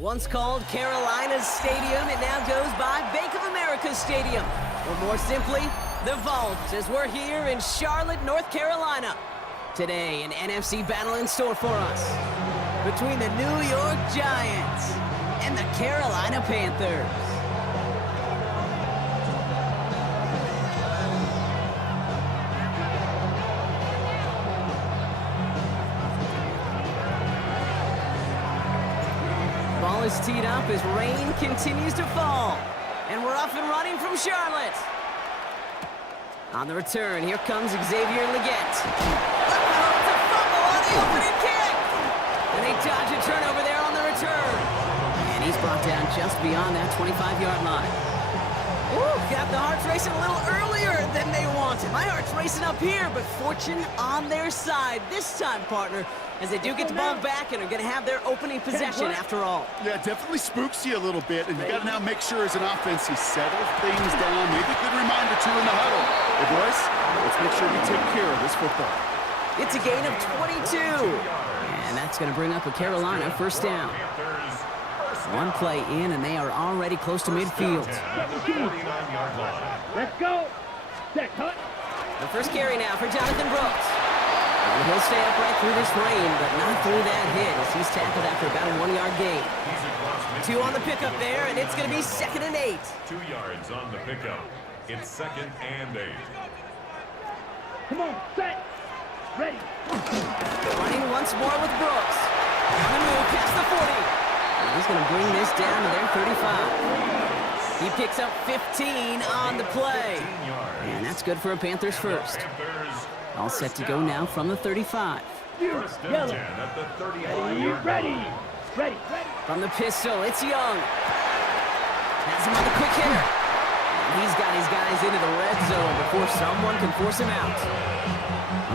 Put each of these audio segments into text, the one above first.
Once called Carolina's Stadium, it now goes by Bank of America Stadium. Or more simply, the Vault, as we're here in Charlotte, North Carolina. Today, an NFC battle in store for us between the New York Giants and the Carolina Panthers. Ball is teed up as rain continues to fall. And we're off and running from Charlotte. On the return, here comes Xavier Leggett. Oh, it's a fumble on the opening kick. And they dodge a turnover there on the return. And he's brought down just beyond that 25-yard line. Ooh, got the hearts racing a little earlier than they wanted. My heart's racing up here, but fortune on their side this time, partner, as they do get the ball back and are going to have their opening possession after all. Yeah, it definitely spooks you a little bit, and you got to now make sure as an offense you settle things down. Maybe a good reminder, too, in the huddle. Hey, boys, let's make sure we take care of this football. It's a gain of 22. And that's going to bring up a Carolina first down. One play in, and they are already close to midfield. Let's go. Set, cut. The first carry now for Jonathan Brooks. And he'll stay upright through this rain, but not through that hit as he's tackled after about a 1-yard gain. 2 on the pickup there, and it's going to be 2nd and 8. 2 yards on the pickup. It's 2nd and 8. Come on, set. Ready. Running once more with Brooks. On the move, past the 40. And he's going to bring this down to their 35. He picks up 15 on the play. And that's good for a Panthers first. All set to go now from the 35. First and 10 at the 35-yard line. Ready. From the pistol, it's Young. Has him on the quick hitter. And he's got his guys into the red zone before someone can force him out.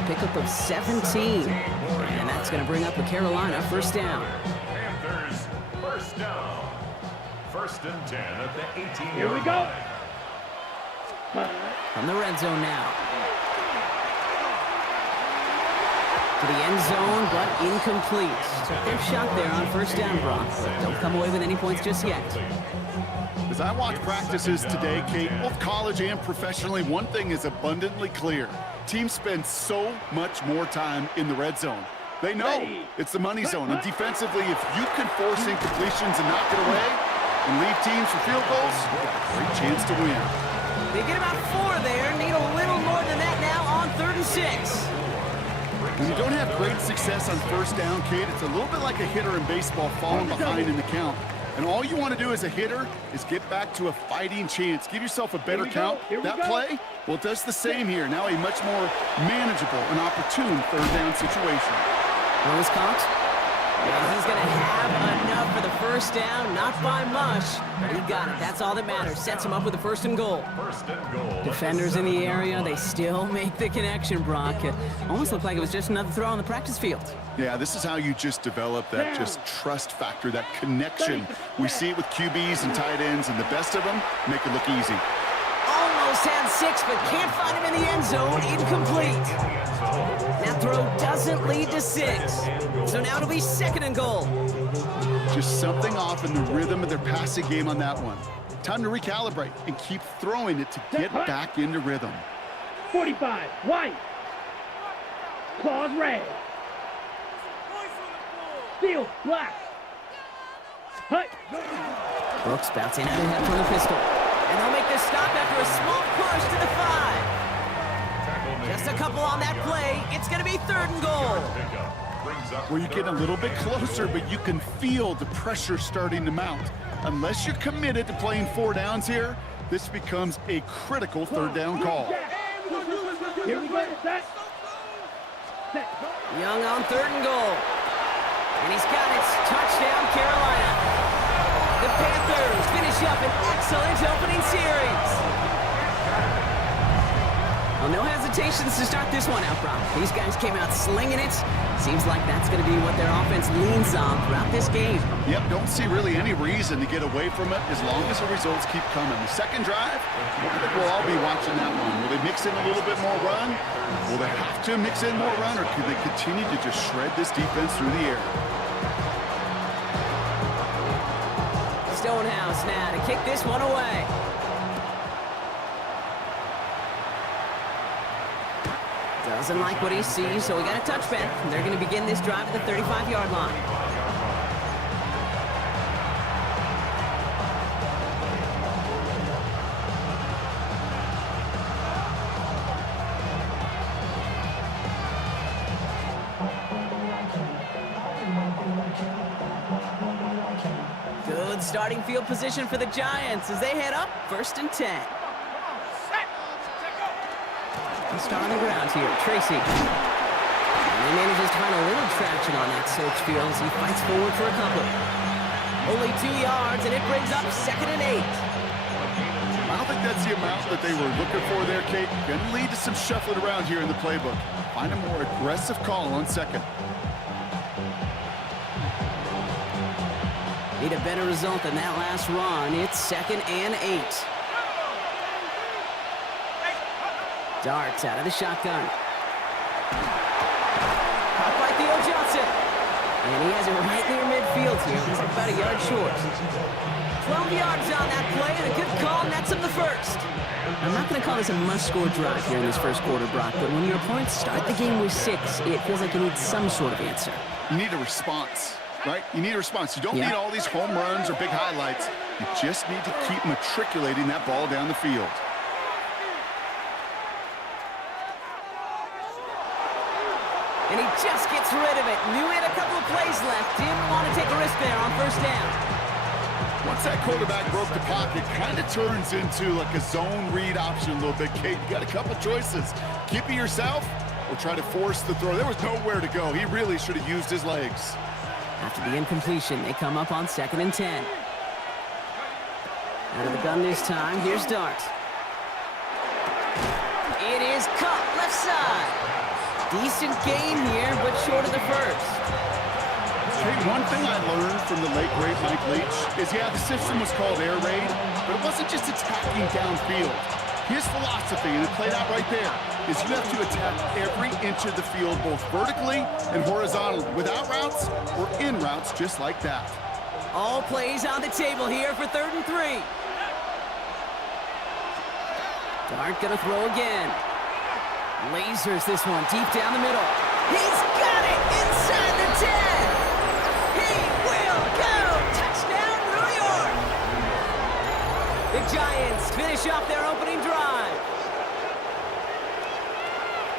A pickup of 17. And that's going to bring up a Carolina first down. Panthers first down. 1st and 10 at the 18-yard line. Here we go. From the red zone now. To the end zone, but incomplete. Took their shot there on first down, Brock, but don't come away with any points just yet. As I watch practices today, Kate, both college and professionally, one thing is abundantly clear. Teams spend so much more time in the red zone. They know it's the money zone, and defensively, if you can force incompletions and knock it away and leave teams for field goals, you got a great chance to win. They get about 4 there, need a little more than that now on 3rd and 6. When you don't have great success on first down, Kate, it's a little bit like a hitter in baseball falling behind in the count. And all you want to do as a hitter is get back to a fighting chance. Give yourself a better count. That play, well, it does the same here. Now a much more manageable and opportune 3rd down situation. Rose caught. And he's going to have enough for the first down. Not by much, but he got it. That's all that matters. Sets him up with a 1st and goal. Defenders in the area, they still make the connection, Brock. It almost looked like it was just another throw on the practice field. Yeah, this is how you just develop that just trust factor, that connection. We see it with QBs and tight ends, and the best of them make it look easy. Almost had 6, but can't find him in the end zone. Incomplete. That throw doesn't lead to 6. So now it'll be 2nd and goal. Just something off in the rhythm of their passing game on that one. Time to recalibrate and keep throwing it to get back into rhythm. 45, white. Claws red. Steel, black. Hut. Brooks bouncing out ahead from the pistol. And they'll make this stop after a small push to the 5. Just a couple on that play. It's going to be 3rd and goal. Where you get a little bit closer, but you can feel the pressure starting to mount. Unless you're committed to playing 4 downs here, this becomes a critical 3rd down call. Here we go. Set. Young on 3rd and goal. And he's got it. Touchdown, Carolina. The Panthers finish up an excellent opening series. Well, no hesitations to start this one out, Brock. These guys came out slinging it. Seems like that's going to be what their offense leans on throughout this game. Yep, don't see really any reason to get away from it as long as the results keep coming. The second drive, I think we'll all be watching that one. Will they mix in a little bit more run? Will they have to mix in more run, or could they continue to just shred this defense through the air? close now to kick this one away. Doesn't like what he sees, so we got a touchback. They're going to begin this drive at the 35-yard line. Good starting field position for the Giants as they head up 1st and 10. He'll start on the ground here, Tracy. And he manages to find a little traction on that search field as he fights forward for a couple. Only 2 yards, and it brings up 2nd and 8. I don't think that's the amount that they were looking for there, Kate. Going to lead to some shuffling around here in the playbook. Find a more aggressive call on 2nd. Need a better result than that last run. It's 2nd and 8. Darts out of the shotgun. Caught by Theo Johnson. And he has it right near midfield here. He's about a yard short. 12 yards on that play, and a good call, and that's up the first. I'm not going to call this a must-score drive here in this first quarter, Brock, but when your opponents start the game with 6, it feels like you need some sort of answer. You need a response, right? You need a response. You don't need all these home runs or big highlights. You just need to keep matriculating that ball down the field. And he just gets rid of it. Knew he had a couple of plays left. Didn't want to take a risk there on 1st down. Once that quarterback broke the pocket, kind of turns into like a zone read option a little bit, Kate. You got a couple choices. Keep it yourself or try to force the throw. There was nowhere to go. He really should have used his legs. After the incompletion, they come up on 2nd and 10. Out of the gun this time, here's Dart. It is caught left side. Decent gain here, but short of the first. Hey, one thing I learned from the late, great Mike Leach is, yeah, the system was called air raid, but it wasn't just attacking downfield. His philosophy, and it played out right there, is you have to attack every inch of the field, both vertically and horizontally, without routes or in routes, just like that. All plays on the table here for 3rd and 3. Dart gonna throw again. Lasers this one deep down the middle. He's got it inside the 10. He will go. Touchdown, New York. The Giants finish off their opening drive.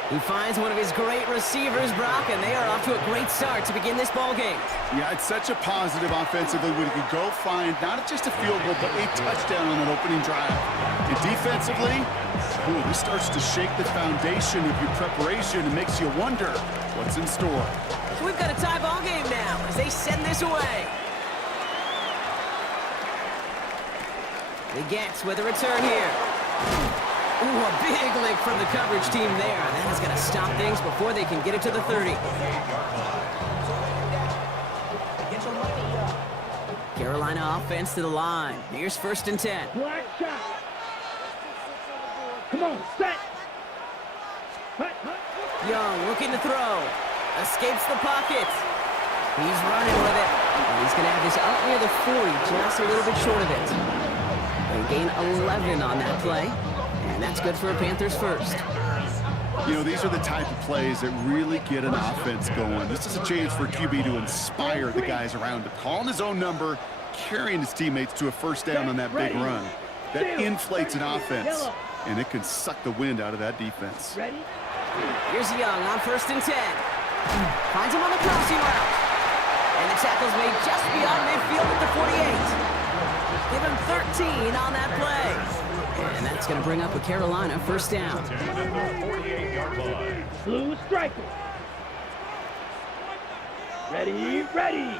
He finds one of his great receivers, Brock, and they are off to a great start to begin this ball game. Yeah, it's such a positive offensively when you can go find not just a field goal, but a touchdown on that opening drive. And defensively, this starts to shake the foundation of your preparation and makes you wonder what's in store. So we've got a tie ball game now as they send this away. They get with a return here. Ooh, a big lick from the coverage team there. That is going to stop things before they can get it to the 30. Carolina offense to the line. Here's 1st and 10. Black shot. Come on, set. Hut, hut. Young looking to throw. Escapes the pocket. He's running with it. And he's going to have this out near the 40, just a little bit short of it. They gain 11 on that play. And that's good for a Panthers first. You know, these are the type of plays that really get an offense going. This is a chance for QB to inspire the guys around him. Calling his own number, carrying his teammates to a 1st down on that big run. That inflates an offense, and it can suck the wind out of that defense. Ready? Here's Young on 1st and 10. Finds him on the crossing route. And the tackle's made just beyond midfield at the 48. Give him 13 on that play. And that's going to bring up a Carolina 1st down. Blue striker. Ready, ready.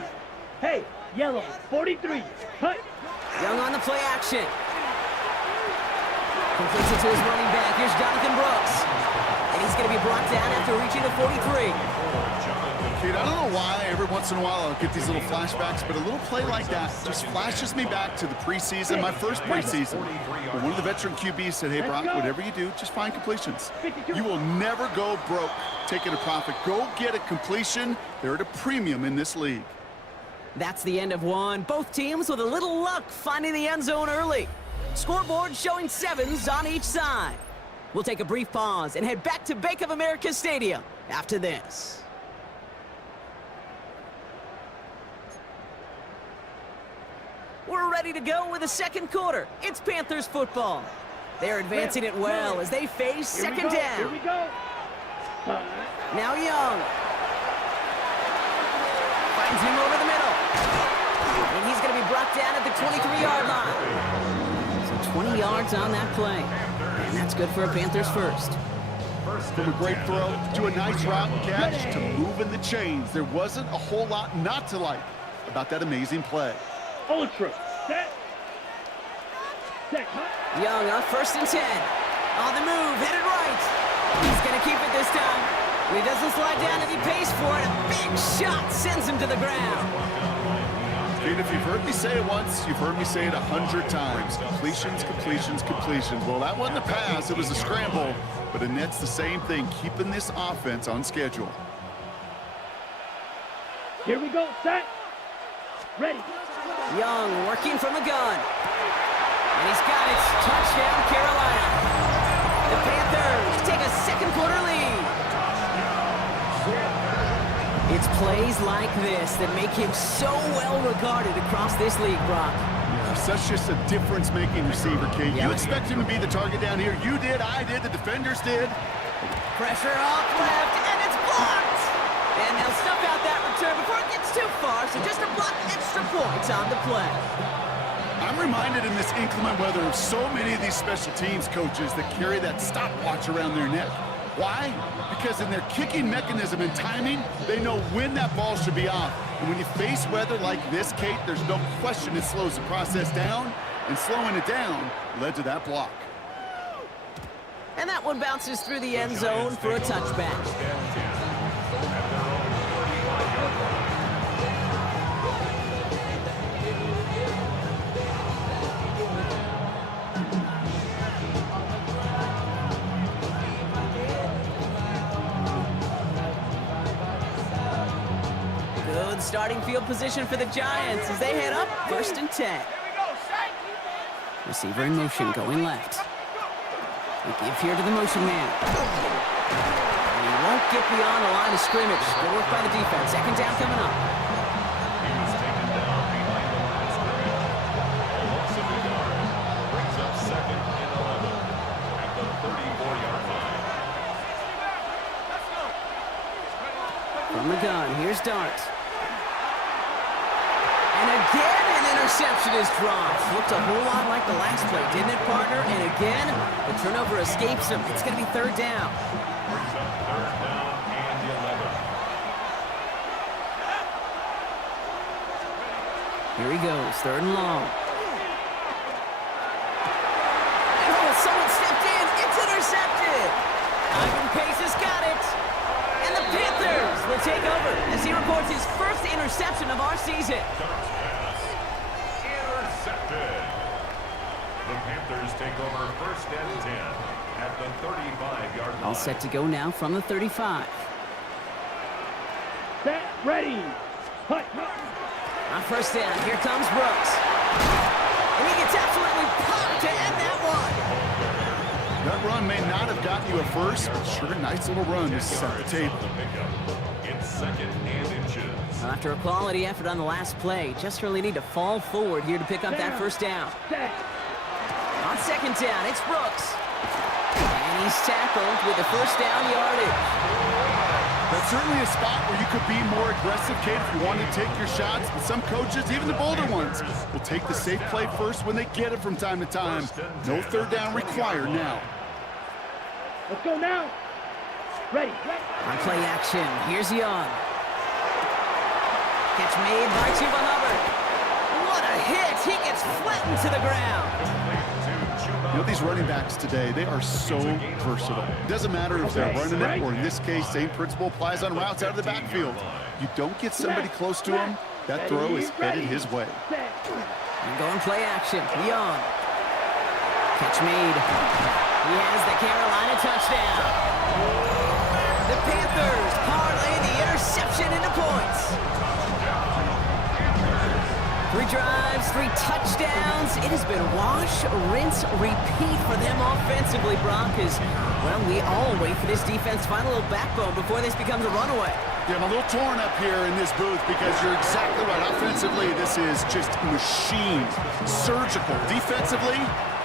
Hey, yellow, 43. Hut. Young on the play action. Completes it to his running back. Here's Jonathan Brooks. And he's going to be brought down after reaching the 43. Kate, I don't know why every once in a while I'll get these little flashbacks, but a little play like that just flashes me back to the preseason, my first preseason. But one of the veteran QBs said, hey, Brock, whatever you do, just find completions. You will never go broke taking a profit. Go get a completion. They're at a premium in this league. That's the end of one. Both teams with a little luck finding the end zone early. Scoreboard showing 7s on each side. We'll take a brief pause and head back to Bank of America Stadium after this. We're ready to go with the second quarter. It's Panthers football. They're advancing it well as they face second down. Here we go. Now Young. Finds him over the middle. And he's going to be brought down at the 23-yard line. So 20 yards on that play. And that's good for a Panthers first. From a great throw to a nice route and catch to moving the chains. There wasn't a whole lot not to like about that amazing play. Ultra. Set. Set. Young on 1st and 10. On the move, headed right. He's going to keep it this time. He doesn't slide down and he pays for it. A big shot sends him to the ground. Kate, if you've heard me say it once, you've heard me say it 100 times. Completions, completions, completions. Well, that wasn't a pass. It was a scramble. But Annette's the same thing, keeping this offense on schedule. Here we go. Set. Ready. Young working from the gun. And he's got it. Touchdown, Carolina. The Panthers take a second quarter lead. It's plays like this that make him so well regarded across this league, Brock. Yeah, such just a difference-making receiver, Kate. You expect him to be the target down here. You did, I did, the defenders did. Pressure off left, and it's blocked. And they'll stuff out that return before it gets too far, so just a block extra points on the play. I'm reminded in this inclement weather of so many of these special teams coaches that carry that stopwatch around their neck. Why? Because in their kicking mechanism and timing, they know when that ball should be off. And when you face weather like this, Kate, there's no question it slows the process down, and slowing it down led to that block. And that one bounces through the end zone for a touchback. Good starting field position for the Giants as they head up 1st and 10. Receiver in motion going left. We give here to the motion man. And he won't get beyond the line of scrimmage. Good work by the defense. Second down coming up. He was taken down behind the line of scrimmage. Loss of the yard. Brings up 2nd and 11 at the 34-yard line. From the gun, here's Dart. And again, an interception is dropped. Looked a whole lot like the last play, didn't it, partner? And again, the turnover escapes him. It's going to be 3rd down. Brings up 3rd down and 11. Here he goes, 3rd and long. And oh, someone stepped in. It's intercepted. Ivan Pace has got it. And the Panthers will take over as he reports his first interception of our season. Intercepted. The Panthers take over 1st and 10 at the 35-yard line. All set to go now from the 35. Set. Ready. Hut. On 1st down, here comes Brooks. And he gets absolutely popped to end that one. That run may not have gotten you a first, but sure, nice little run to set the table. It's 2nd and inches. Well, after a quality effort on the last play, just really need to fall forward here to pick up that 1st down. Set. On 2nd down, it's Brooks. And he's tackled with the 1st down yardage. That's certainly a spot where you could be more aggressive, Kate, if you want to take your shots. But some coaches, even the bolder ones, will take the safe play first when they get it from time to time. No 3rd down required now. Let's go now. Ready. On play action, here's Young. Catch made by Chuba Hubbard. What a hit! He gets flattened to the ground. You know, these running backs today, they are so versatile. It doesn't matter if they're running it, or in this case, same principle applies on routes out of the backfield. You don't get somebody close to him, that throw is headed his way. And going play action, Young. Catch made. He has the Carolina touchdown. The Panthers parlay the interception into points. 3 drives, 3 touchdowns. It has been wash, rinse, repeat for them offensively, Brock, as, well, we all wait for this defense to find a little backbone before this becomes a runaway. Yeah, I'm a little torn up here in this booth because you're exactly right. Offensively, this is just machined, surgical. Defensively,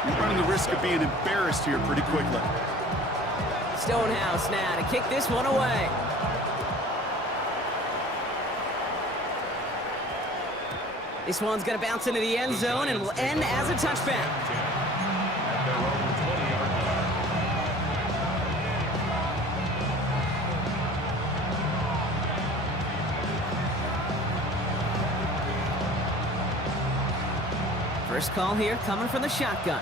you're running the risk of being embarrassed here pretty quickly. Stonehouse now to kick this one away. This one's going to bounce into the end zone and will end as a touchback. First call here coming from the shotgun.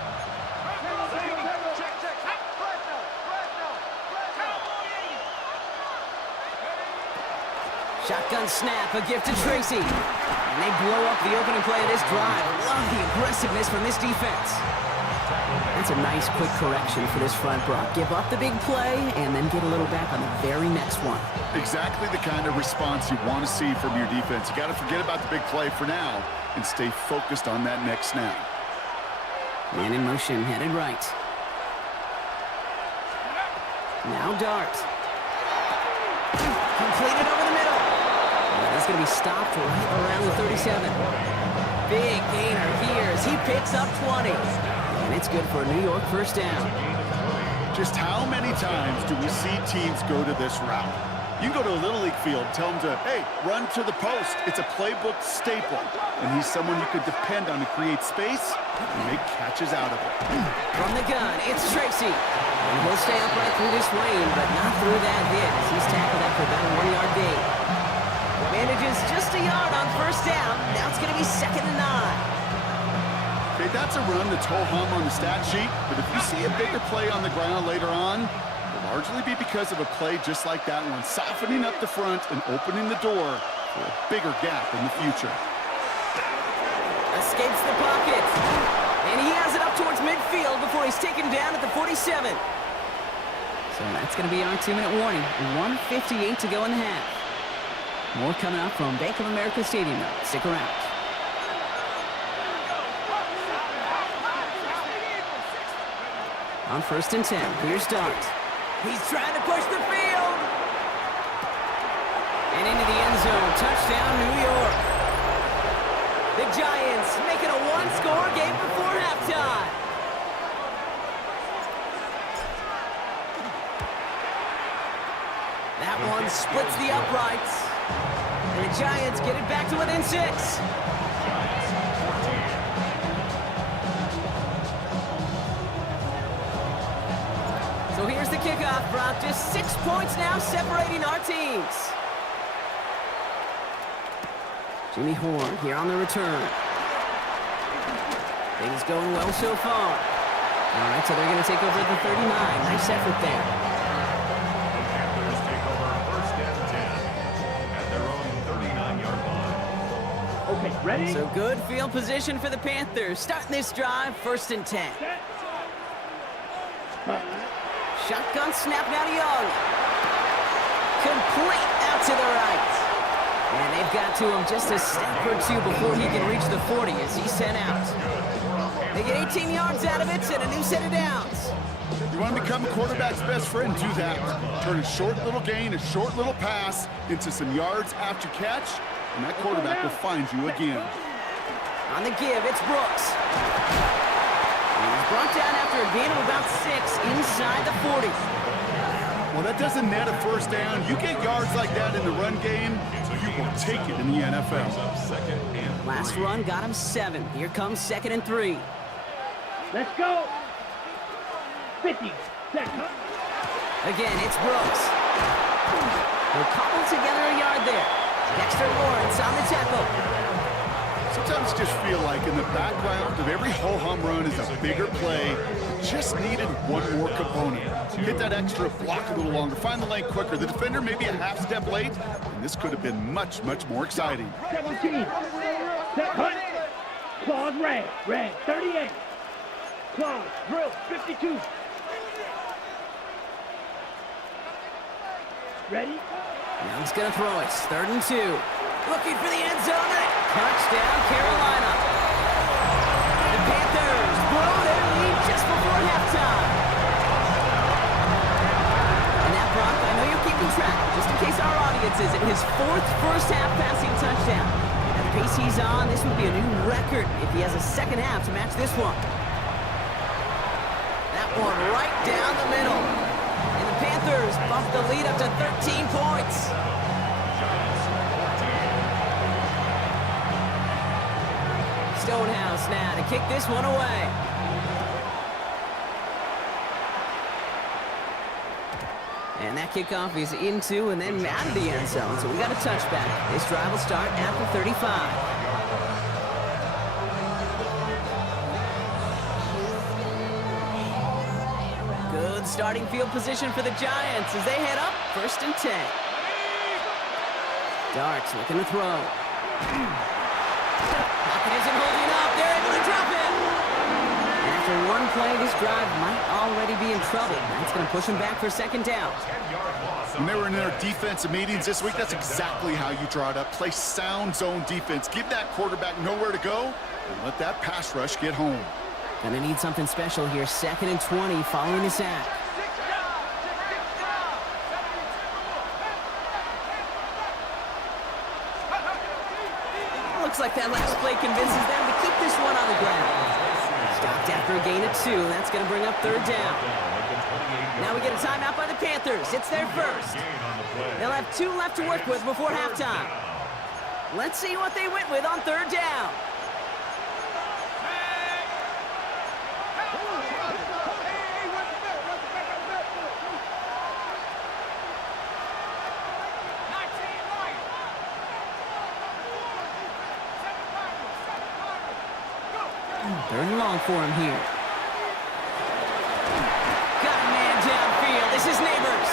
Shotgun snap, a gift to Tracy. And they blow up the opening play of this drive. Love the aggressiveness from this defense. That's a nice quick correction for this front, Brock. Give up the big play and then get a little back on the very next one. Exactly the kind of response you want to see from your defense. You got to forget about the big play for now and stay focused on that next snap. Man in motion, headed right. Now Dart. Completed over the middle. That's going to be stopped right around the 37. Big gainer here as he picks up 20. And it's good for a New York first down. Just how many times do we see teams go to this route? You can go to a Little League field, tell them to, hey, run to the post. It's a playbook staple. And he's someone you could depend on to create space and make catches out of it. From the gun, it's Tracy. And he'll stay upright through this lane, but not through that hit as he's tackled after about a 1-yard gain. Manages just a yard on first down. Now it's going to be 2nd and 9. Okay, that's a run that's ho-hum on the stat sheet, but if you see a bigger play on the ground later on, it'll largely be because of a play just like that one, softening up the front and opening the door for a bigger gap in the future. Escapes the pocket. And he has it up towards midfield before he's taken down at the 47. So that's going to be our 2-minute warning. 1:58 to go in the half. More coming up from Bank of America Stadium. Stick around. On 1st and 10, here's Dart. He's trying to push the field. And into the end zone. Touchdown, New York. The Giants make it a 1-score game before halftime. That one splits the uprights. And the Giants get it back to within 6. So here's the kickoff, Brock. Just 6 points now separating our teams. Jimmy Horn here on the return. Things going well so far. All right, so they're going to take over at the 39. Nice effort there. The Panthers take over 1st and 10 at their own 39-yard line. Okay, ready? So good field position for the Panthers. Starting this drive, 1st and 10. Shotgun snap now to Young. Complete out to the right. And they've got to him just a step or two before he can reach the 40 as he's sent out. They get 18 yards out of it and a new set of downs. You want to become a quarterback's best friend, do that. Turn a short little gain, a short little pass into some yards after catch, and that quarterback will find you again. On the give, it's Brooks. He's brought down after a gain of about 6 inside the 40. Well, that doesn't net a first down. You get yards like that in the run game, you will take it in the NFL. Last run got him 7. Here comes 2nd and 3. Let's go. 50. Second. Again, it's Brooks. They'll cobble together a yard there. Dexter Lawrence on the tackle. Sometimes just feel like in the background of every ho-hum run is a bigger play. Just needed one more component. Hit that extra block a little longer. Find the lane quicker. The defender maybe a half step late, and this could have been much, much more exciting. 17. Set hunt. Claws red. Red. 38. Claws drill. 52. Ready? Now he's going to throw it. 3rd and 2. Looking for the end zone. Touchdown, Carolina. passes and his fourth first-half passing touchdown. At the pace he's on, this would be a new record if he has a second half to match this one. That one right down the middle. And the Panthers bump the lead up to 13 points. Stonehouse now to kick this one away. And that kickoff is into and then out of the end zone. So we got a touchback. This drive will start at the 35. Good starting field position for the Giants as they head up 1st and 10. Darts looking to throw. Pocket isn't holding up. They're able to drop it. And after one play, this drive might already be in trouble. That's going to push him back for 2nd down. When they were in their defensive meetings this week, that's exactly how you draw it up. Play sound zone defense. Give that quarterback nowhere to go and let that pass rush get home. Gonna need something special here. 2nd and 20 following the sack. Looks like that last play convinces them to keep this one on the ground. Stopped after a gain of 2. That's going to bring up 3rd down. Now we get a timeout by the Panthers. It's their first. They'll have 2 left to work with before halftime. Let's see what they went with on 3rd down. Third and long for him here. Got a man downfield. This is Neighbors.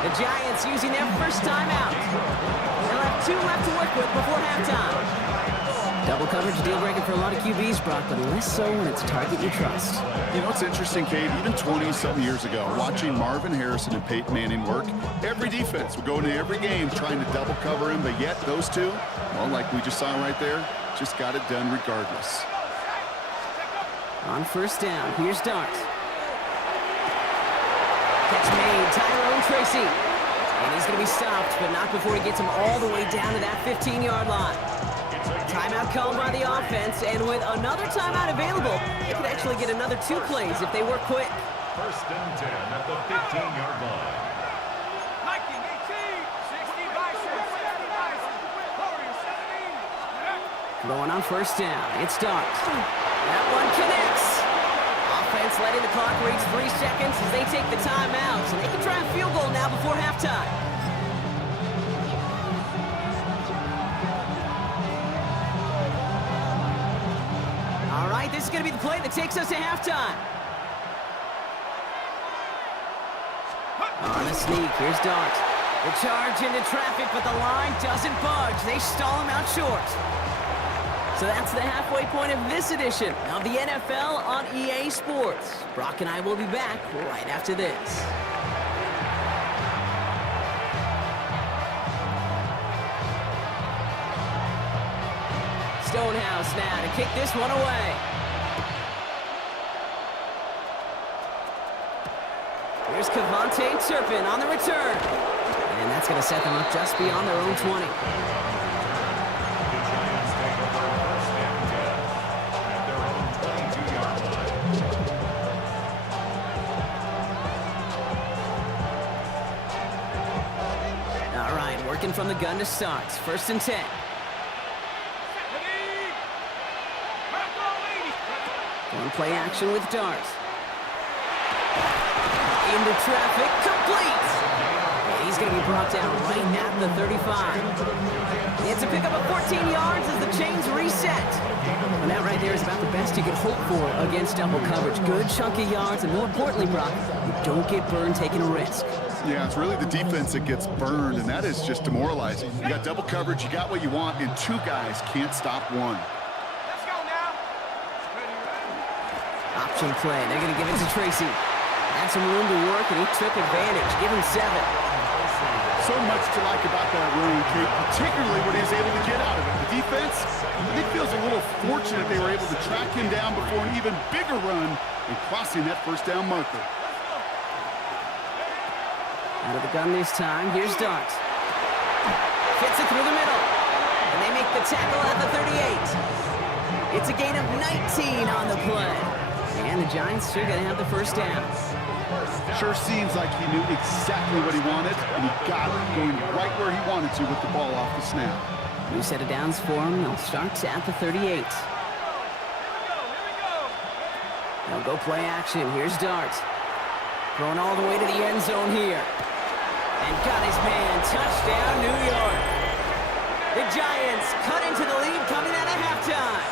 The Giants using their first timeout. They'll have 2 left to work with before halftime. Double coverage deal breaker for a lot of QBs, Brock, but less so when it's a target you trust. You know, it's interesting, Cade, even 20-something years ago, watching Marvin Harrison and Peyton Manning work, every defense would go into every game trying to double cover him, but yet those two, well, like we just saw right there, just got it done regardless. On 1st down, here's Dart. Catch made, Tyrone Tracy. And he's going to be stopped, but not before he gets him all the way down to that 15-yard line. Timeout called by the offense, and with another timeout available, they could actually get another 2 plays if they work quick. 1st and 10 at the 15-yard line. Going on 1st down, it's Dart. That one connects. Offense letting the clock reach 3 seconds as they take the timeout, so they can try a field goal now before halftime. All right, this is going to be the play that takes us to halftime. On the sneak, here's Dart. The charge into traffic, but the line doesn't budge. They stall him out short. So that's the halfway point of this edition of the NFL on EA Sports. Brock and I will be back right after this. Stonehouse now to kick this one away. Here's Kevontae Turpin on the return. And that's going to set them up just beyond their own 20. Working from the gun to start. 1st and 10. One play action with Dart. Into traffic, complete! And he's going to be brought down right at the 35. It's a pickup of 14 yards as the chains reset. And that right there is about the best you could hope for against double coverage. Good chunky yards, and more importantly, Brock, you don't get burned taking a risk. Yeah, it's really the defense that gets burned, and that is just demoralizing. You got double coverage, you got what you want, and 2 guys can't stop one. Let's go now. Option play. They're going to give it to Tracy. Had some room to work, and he took advantage. Give him 7. So much to like about that run, Kate, particularly what he was able to get out of it. The defense, I think, feels a little fortunate they were able to track him down before an even bigger run and crossing that 1st down marker. Out of the gun this time, here's Dart. Fits it through the middle. And they make the tackle at the 38. It's a gain of 19 on the play. And the Giants sure going to have the first down. Sure seems like he knew exactly what he wanted, and he got it going right where he wanted to with the ball off the snap. New set of downs for him. They'll start at the 38. They'll go play action. Here's Dart. Thrown all the way to the end zone here. And got his man. Touchdown, New York. The Giants cut into the lead coming out of halftime.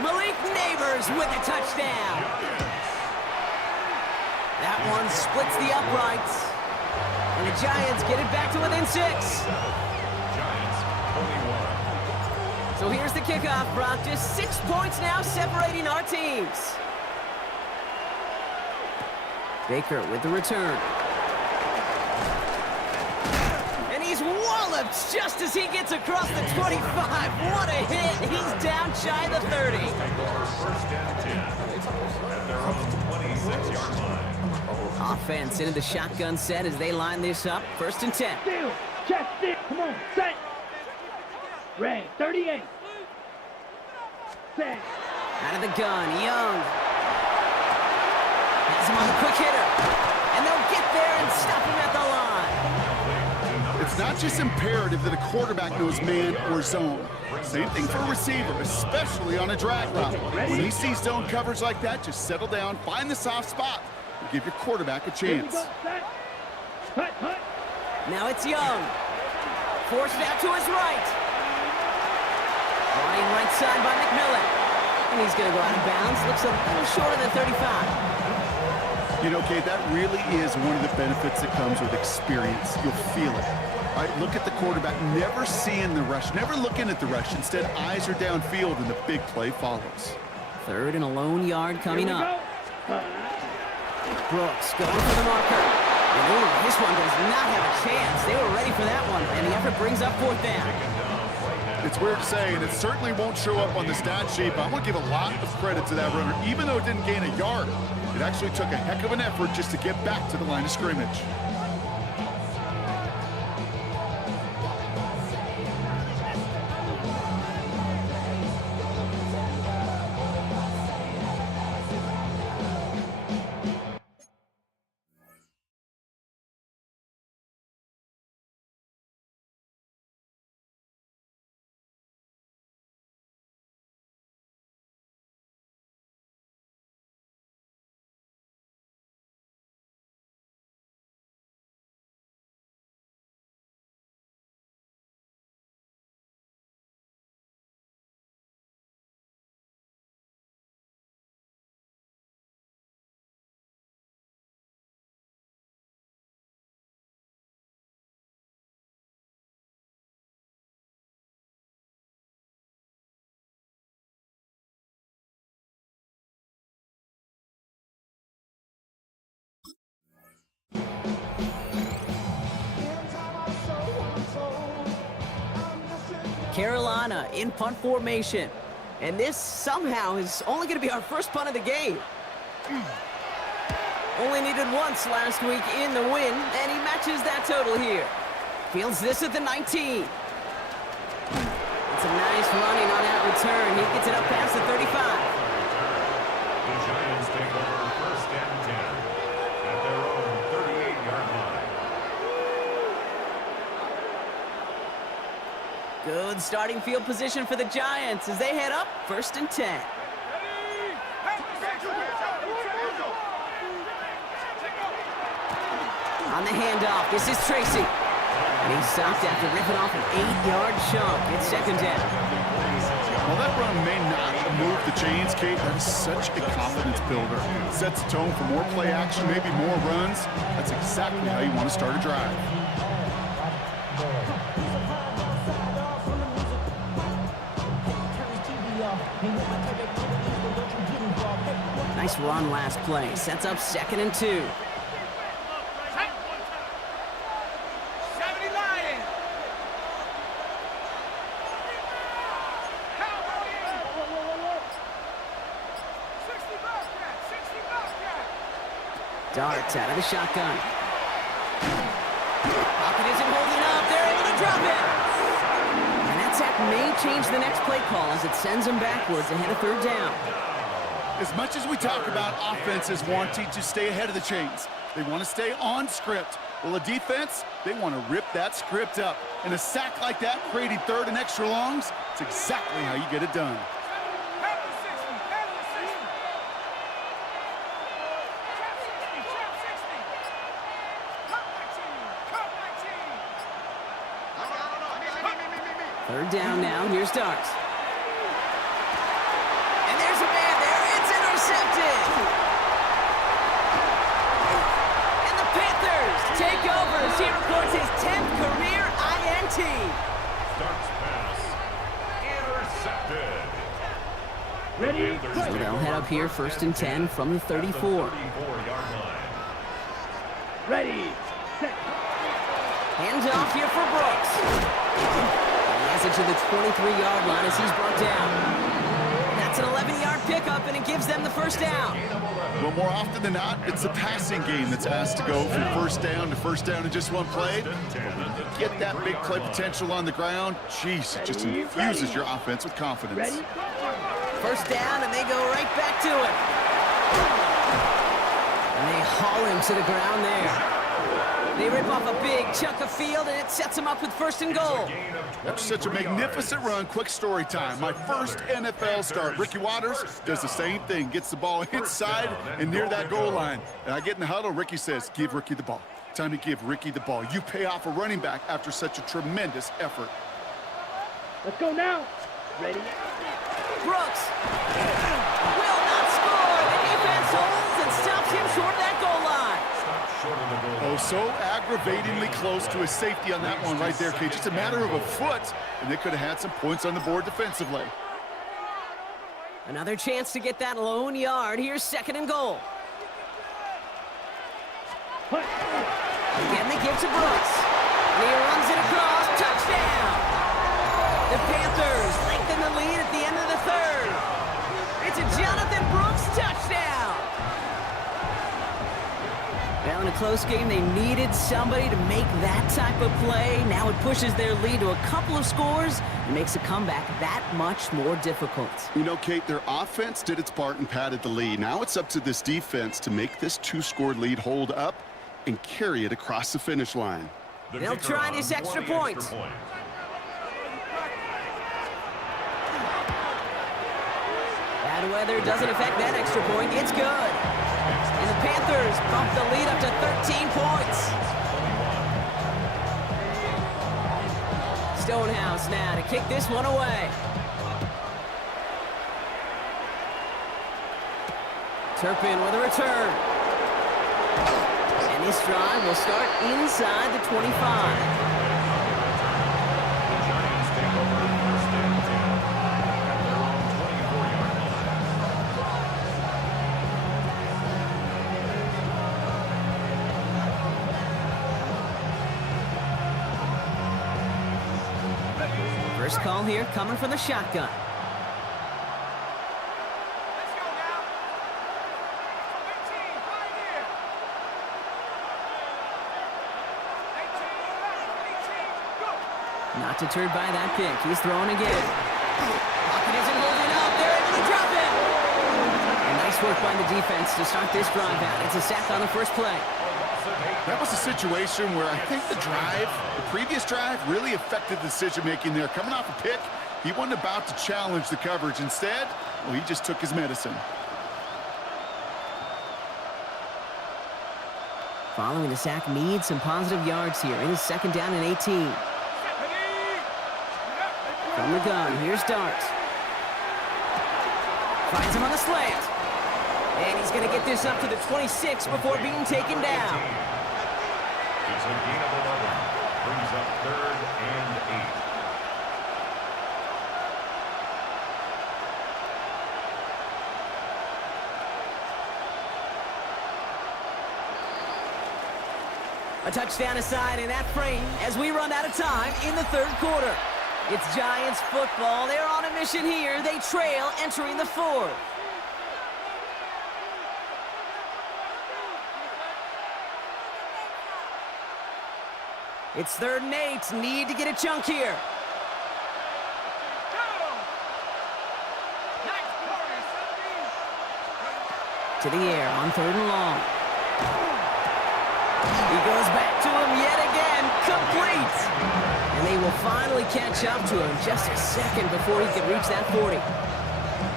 Malik Neighbors with a touchdown. That one splits the uprights. And the Giants get it back to within 6. Giants 21. So here's the kickoff, Brock. Just 6 points now separating our teams. Baker with the return. And he's walloped just as he gets across the 25. What a hit. He's down shy of the 30. First down 10 at their own 26-yard line. Offense into the shotgun set as they line this up. 1st and 10. Steal. Check steal. Come on. Set. Red. 38. Set. Out of the gun. Young. Has him on the quick hitter. And they'll get there and stop him at the line. It's not just imperative that a quarterback knows man or zone. Same thing for a receiver, especially on a drag route. When he sees zone coverage like that, just settle down, find the soft spot, and give your quarterback a Here we chance. go. Set. Hut, hut. Now it's Young. Forced out to his right. Running right side by McMillan. And he's going to go out of bounds. Looks a little short of the 35. You know, Kate, that really is one of the benefits that comes with experience. You'll feel it. All right, look at the quarterback, never seeing the rush, never looking at the rush. Instead, eyes are downfield, and the big play follows. 3rd and a lone yard coming Here we up. go. Brooks going for the marker. And ooh, this one does not have a chance. They were ready for that one, and the effort brings up 4th down. It's weird to say, and it certainly won't show up on the stat sheet, but I want to give a lot of credit to that runner. Even though it didn't gain a yard, it actually took a heck of an effort just to get back to the line of scrimmage. Carolina in punt formation. And this somehow is only going to be our first punt of the game. Only needed once last week in the win, and he matches that total here. Fields this at the 19. It's a nice running on that return. He gets it up past the 35. The Giants take over 1st and 10 at their own 38-yard line. Good starting field position for the Giants as they head up 1st and 10. On the handoff, this is Tracy. And he's stopped after ripping off an 8-yard chunk. It's 2nd down. Well, that run may not move the chains, Kate. That is such a confidence builder. Sets the tone for more play action, maybe more runs. That's exactly how you want to start a drive. Nice run last play. Sets up 2nd and 2. Dart out of the shotgun. Pocket isn't holding up. They're able to drop it. sack may change the next play call as it sends them backwards ahead of third down. As much as we talk about offenses wanting to stay ahead of the chains, they want to stay on script. Well, a defense, they want to rip that script up. And a sack like that, creating third and extra longs, it's exactly how you get it done. Third down now, here's Darts. And there's a man there, it's intercepted! And the Panthers take over as he records his 10th career INT. Starts pass. Intercepted. Ready? So they'll head up here, 1st and 10 from the 34. 34-yard line. Ready? Set. Hands off here for Brooks. He has it to the 23-yard line as he's brought down. That's an 11-yard pickup, and it gives them the first down. Well, more often than not, it's the passing game that's asked to go from first down in just one play. But when you get that big play potential on the ground, geez, it just infuses your offense with confidence. Ready? First down, and they go right back to it. And they haul him to the ground there. They rip off a big chunk of field, and it sets them up with 1st and goal. After such a magnificent run, quick story time. My first NFL start. Ricky Watters does the same thing, gets the ball inside and near that goal line. And I get in the huddle, Ricky says, give Ricky the ball. Time to give Ricky the ball. You pay off a running back after such a tremendous effort. Let's go now. Ready? Brooks will not score. The defense holds and stops him short of that goal line. Oh, so aggravatingly close to a safety on that one right there, Kate. Just a matter of a foot, and they could have had some points on the board defensively. Another chance to get that lone yard. Here's 2nd and goal. Punt. Again, they give to Brooks. And he runs it across. Touchdown! The Panthers lengthen the lead at the end of the 3rd. It's a Jonathan Brooks touchdown! Well, in a close game, they needed somebody to make that type of play. Now it pushes their lead to a couple of scores and makes a comeback that much more difficult. You know, Kate, their offense did its part and padded the lead. Now it's up to this defense to make this 2-score lead hold up and carry it across the finish line. They'll try this extra point. Bad weather doesn't affect that extra point. It's good. And the Panthers bump the lead up to 13 points. Stonehouse now to kick this one away. Turpin with a return. And this drive will start inside the 25. First call here coming from the shotgun. Not deterred by that pick. He's throwing again. Pocket isn't holding up. They're able to drop it. And nice work by the defense to start this drive out. It's a sack on the first play. That was a situation where I think the previous drive, really affected the decision-making there. Coming off a pick, he wasn't about to challenge the coverage. Instead, well, he just took his medicine. Following the sack needs some positive yards here. It is 2nd down and 18. From the gun, here's Darts. Finds him on the slant. And he's going to get this up to the 26 before being taken down. It's a gain of 11. Brings up 3rd and 8. A touchdown aside in that frame as we run out of time in the 3rd quarter. It's Giants football. They're on a mission here. They trail entering the 4th. It's 3rd and 8. Need to get a chunk here. To the air on 3rd and long. He goes back to him yet again. Complete. And they will finally catch up to him just a second before he can reach that 40.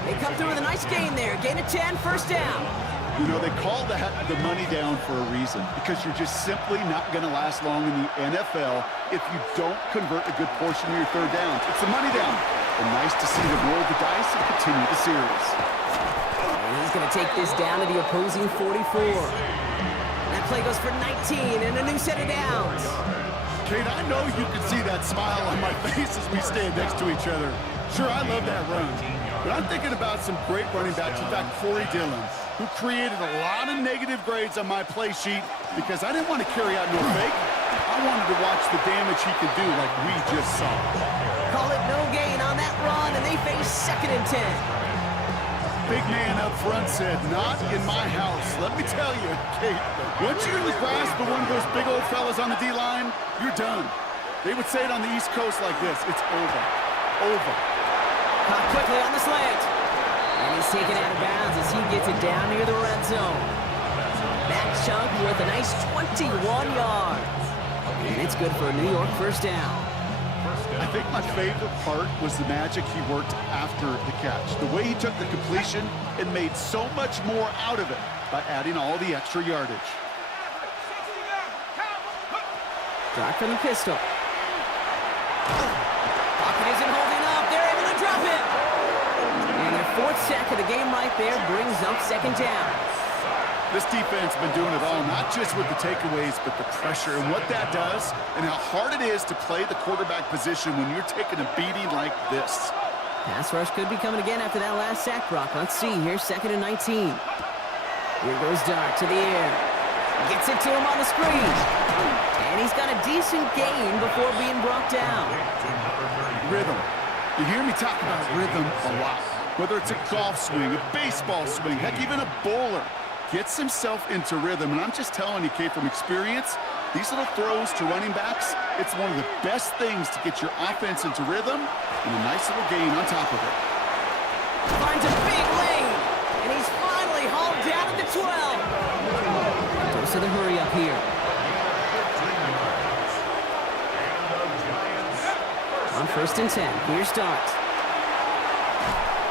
They come through with a nice gain there. Gain of 10, first down. You know, they call that the money down for a reason, because you're just simply not going to last long in the NFL if you don't convert a good portion of your 3rd downs. It's the money down. And nice to see them roll the dice and continue the series. And he's going to take this down to the opposing 44. That play goes for 19 and a new set of downs. Kate, I know you can see that smile on my face as we stand next to each other. Sure, I love that run. But I'm thinking about some great running backs. In fact, Corey Dillon, who created a lot of negative grades on my play sheet because I didn't want to carry out no fake. I wanted to watch the damage he could do like we just saw. Call it no gain on that run, and they face 2nd and 10. Big man up front said, not in my house. Let me tell you, Kate, once you're in the grasp of one of those big old fellas on the D-line, you're done. They would say it on the East Coast like this: it's over. Over. Caught quickly on the slant. And he's taken out of bounds as he gets it down near the red zone. That chunk with a nice 21 yards. And it's good for a New York first down. I think my favorite part was the magic he worked after the catch. The way he took the completion and made so much more out of it by adding all the extra yardage. Drop from the pistol. Pocket isn't holding up. They're able to drop it. And their 4th sack of the game right there brings up 2nd down. This defense has been doing it all, not just with the takeaways, but the pressure and what that does and how hard it is to play the quarterback position when you're taking a beating like this. Pass rush could be coming again after that last sack, Brock. Let's see here, 2nd and 19. Here goes Dart to the air. Gets it to him on the screen. And he's got a decent gain before being brought down. Rhythm. You hear me talk about rhythm a lot. Whether it's a golf swing, a baseball swing, heck, even a bowler. Gets himself into rhythm, and I'm just telling you, Kate, from experience, these little throws to running backs, it's one of the best things to get your offense into rhythm, and a nice little gain on top of it. Finds a big lane, and he's finally hauled down at the 12. Goes to the hurry up here. On 1st and 10, here's Dart.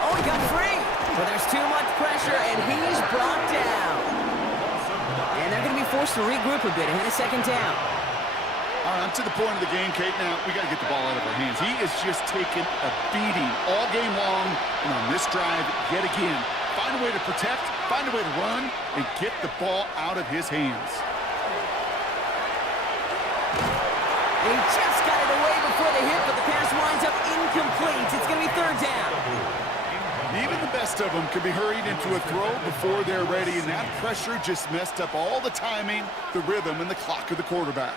Oh, he got free, but there's too much pressure, and he's brought down. And they're going to be forced to regroup a bit ahead of 2nd down. All right, I'm to the point of the game, Kate. Now, we got to get the ball out of our hands. He is just taking a beating all game long, and on this drive, yet again, find a way to protect, find a way to run, and get the ball out of his hands. He just got it away before the hit, but the pass winds up incomplete. It's going to be 3rd down. Even the best of them can be hurried into a throw before they're ready, and that pressure just messed up all the timing, the rhythm, and the clock of the quarterback.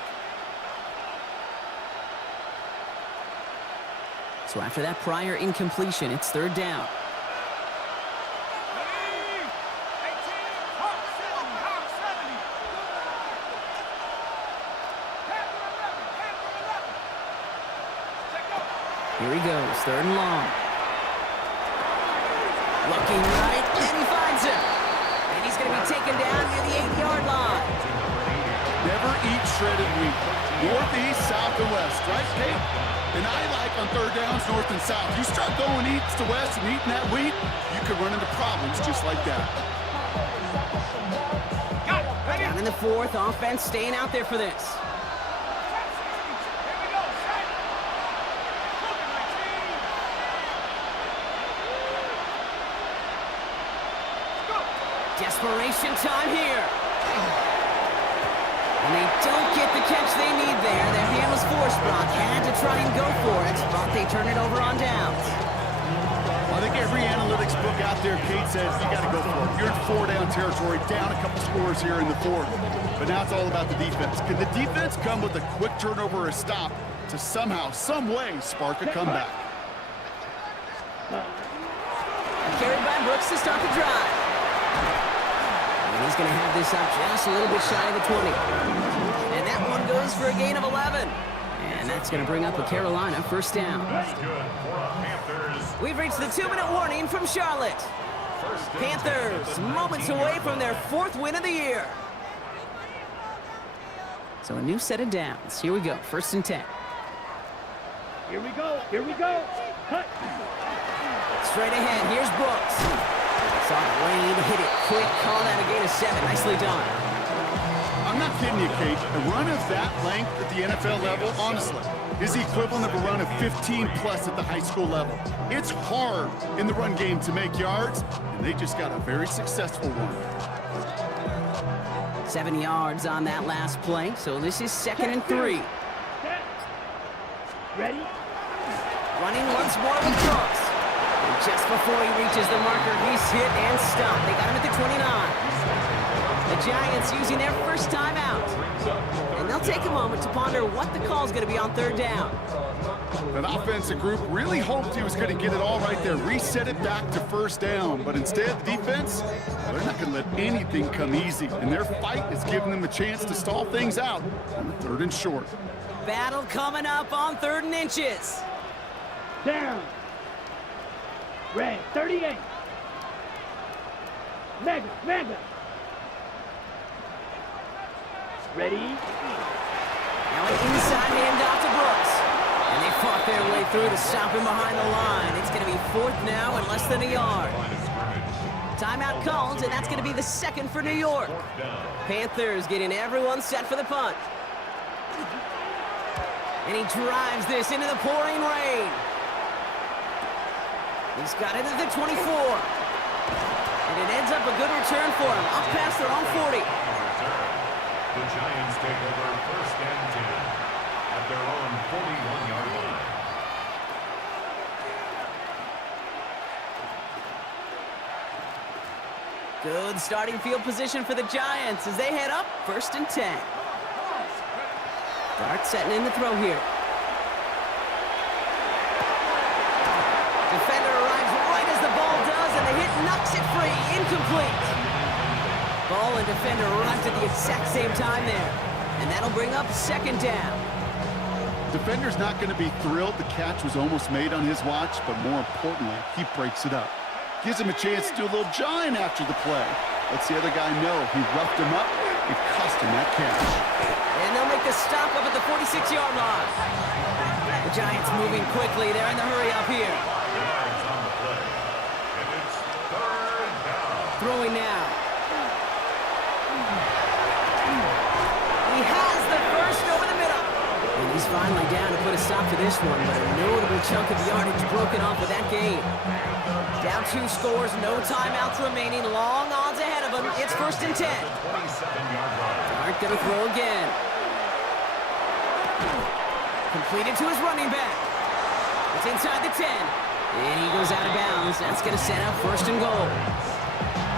So after that prior incompletion, it's 3rd down. Here he goes, 3rd and long. Looking right, and he finds him. And he's going to be taken down near the 8-yard line. Never eat shredded wheat. Northeast, south, and west, right, Kate? And I like on 3rd downs, north and south. You start going east to west and eating that wheat, you could run into problems just like that. Down in the 4th, offense staying out there for this. Desperation time here. And they don't get the catch they need there. Their hand was forced, Brock. Had to try and go for it, but they turn it over on downs. Well, I think every analytics book out there, Kate, says you got to go for it. You're in 4-down territory, down a couple scores here in the 4th. But now it's all about the defense. Can the defense come with a quick turnover or a stop to somehow, some way, spark a comeback? Carried by Brooks to start the drive. And he's going to have this up just a little bit shy of the 20. And that one goes for a gain of 11. And that's going to bring up a Carolina first down. We've reached the 2-minute warning from Charlotte. First and 10 at Panthers, the moments 19-yard away from their line. 4th win of the year. So a new set of downs. Here we go, 1st and 10. Here we go. Here we go. Cut. Straight ahead, here's Brooks. Saw the lane, hit it quick, call that a gain of 7. Nicely done. I'm not kidding you, Kate. A run of that length at the NFL level, honestly, is the equivalent of a run of 15-plus at the high school level. It's hard in the run game to make yards, and they just got a very successful one. 7 yards on that last play, so this is 2nd and 3. Set. Ready? Running once more with Brooks. And just before he reaches the marker, he's hit and stopped. They got him at the 29. The Giants using their first timeout. And they'll take a moment to ponder what the call is going to be on 3rd down. That offensive group really hoped he was going to get it all right there, reset it back to 1st down. But instead, the defense, they're not going to let anything come easy. And their fight is giving them a chance to stall things out on the 3rd and short. Battle coming up on 3rd and inches. Down. Red 38. Mega. Ready? Now an inside handoff to Brooks. And they fought their way through to stop him behind the line. It's going to be 4th now and less than a yard. Timeout called, and that's going to be the 2nd for New York. Panthers getting everyone set for the punt. And he drives this into the pouring rain. He's got it at the 24. And it ends up a good return for him, up past their own 40. The Giants take over 1st and 10 at their own 41-yard line. Good starting field position for the Giants as they head up 1st and 10. Dart setting in the throw here. Defender arrives right as the ball does, and the hit knocks it free. Incomplete. Ball and defender arrived at the exact same time there. And that'll bring up 2nd down. Defender's not going to be thrilled the catch was almost made on his watch, but more importantly, he breaks it up. Gives him a chance to do a little jawing after the play. Lets the other guy know he roughed him up. It cost him that catch. And they'll make the stop up at the 46-yard line. The Giants moving quickly. They're in the hurry up here. Yards on the play. And it's 3rd down. Throwing now. He has the first over the middle. And he's finally down to put a stop to this one, but a notable chunk of yardage broken off of that game. Down 2 scores, no timeouts remaining, long odds ahead of him. It's 1st and 10. 27-yard line. Dart gonna throw again. Completed to his running back. It's inside the 10. And he goes out of bounds. That's gonna set up 1st and goal.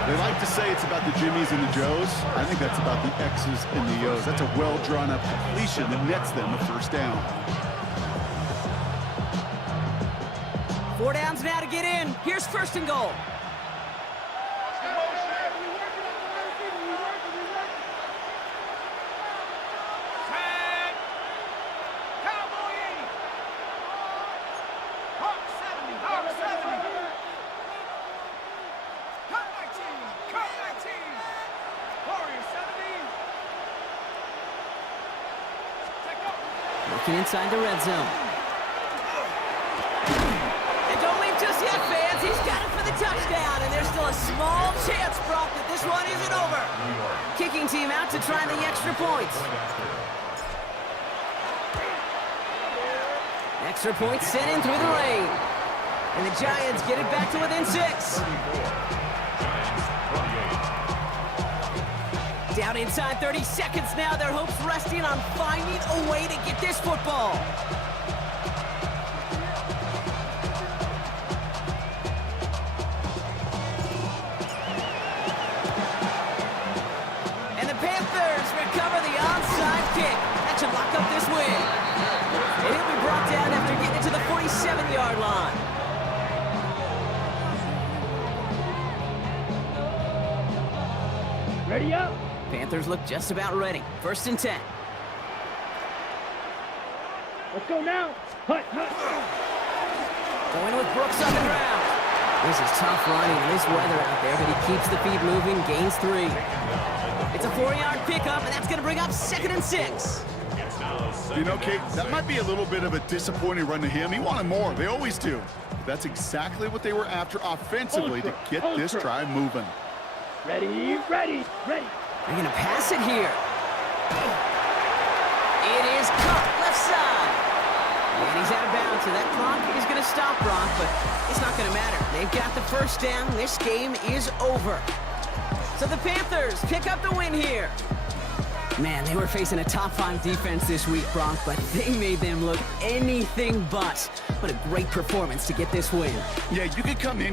They like to say it's about the Jimmies and the Joes. I think that's about the X's and the O's. That's a well-drawn-up completion that nets them a 1st down. 4 downs now to get in. Here's 1st and goal. Looking inside the red zone. And don't leave just yet, fans. He's got it for the touchdown, and there's still a small chance, Brock, that this one isn't over. Kicking team out to try the extra points. Extra point sent in through the rain. And the Giants get it back to within 6. Down inside 30 seconds now. Their hopes resting on finding a way to get this football. And the Panthers recover the onside kick. That should lock up this win. And he'll be brought down after getting it to the 47-yard line. Ready up. Panthers look just about ready. 1st and 10. Let's go now. Hut. Going with Brooks on the ground. This is tough running in this weather out there, but he keeps the feet moving, gains 3. It's a 4-yard pickup, and that's going to bring up 2nd and 6. You know, Kate, that might be a little bit of a disappointing run to him. He wanted more. They always do. But that's exactly what they were after offensively to get this drive moving. Ready, ready, ready. They're going to pass it here. It is caught left side. And he's out of bounds, so that clock is going to stop, Brock, but it's not going to matter. They've got the first down. This game is over. So the Panthers pick up the win here. Man, they were facing a top-5 defense this week, Brock, but they made them look anything but. What a great performance to get this win. Yeah, you could come in